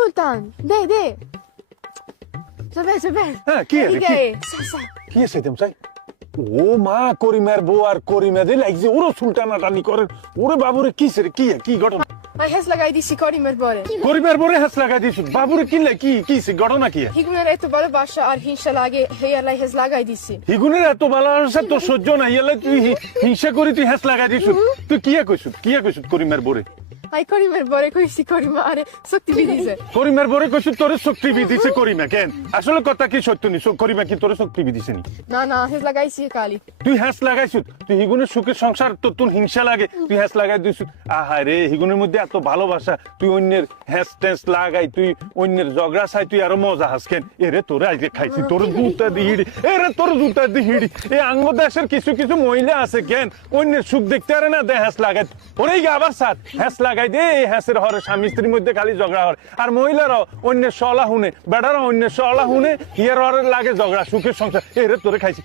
সুলতান দে দে যাবে হ্যাঁ কি আছে কি কি আছে তেম চাই ও মা করিমের বউ আর করিমে দিলে লাগছে ওরও সুলটানা টানি করেন ওরে বাবুরে কি সে কি কি ঘটনা আই হেস লাগাই দিছি করিমের বরে করিমের বরে হাস লাগাই দিছ বাবুরে কিনলে কি কি সে ঘটনা কি হিগুনের এত ভালোবাসা আর হিংসা লাগে হেয়ালাই হেস লাগাই দিছি হিগুনের এত ভালোবাসা তোর সহ্য নাই এলে তুই হিংসা করি তুই হাস লাগাই দিছ তুই কি কইছ করিমের বরে আই করিমের বরে কইছি করিমা আরে শক্তি বিদিছে করিমের বরে কইছ তোর শক্তি বিদিছে করিমে কেন আসলে কথা কি সত্য নি করিমে কি তোর শক্তি বিদিছে নি না হেস লাগাইছি কালি তুই হাস লাগাইছ তুই হিগুনের সুখের সংসার তোর হিংসা লাগে তুই হাস লাগাই দিছ আহা রে হিগুনের মধ্যে এত ভালোবাসা তুই অন্যের হ্যাস টেন্স লাগাই তুই অন্যের ঝগড়া চাই তুই আরো মজা হাস কেন এরে তোরে আজকে খাইছি তোর জুতা দিহিড়ি এরে তোর জুতা দিহিড়ি এই আঙ্গ দেশের কিছু কিছু মহিলা আছে কেন অন্যের সুখ দেখতে পারে না দে হ্যাস লাগাই ওরেই আবার সাথ হ্যাস লাগাই দে এই হ্যাসের হরে স্বামী স্ত্রীর মধ্যে খালি ঝগড়া হয় আর মহিলারাও অন্যের সলা হুনে বেড়ারা অন্যের সলা হুনে ইয়ার হরে লাগে ঝগড়া সুখের সংসার এরে তোরে খাইছি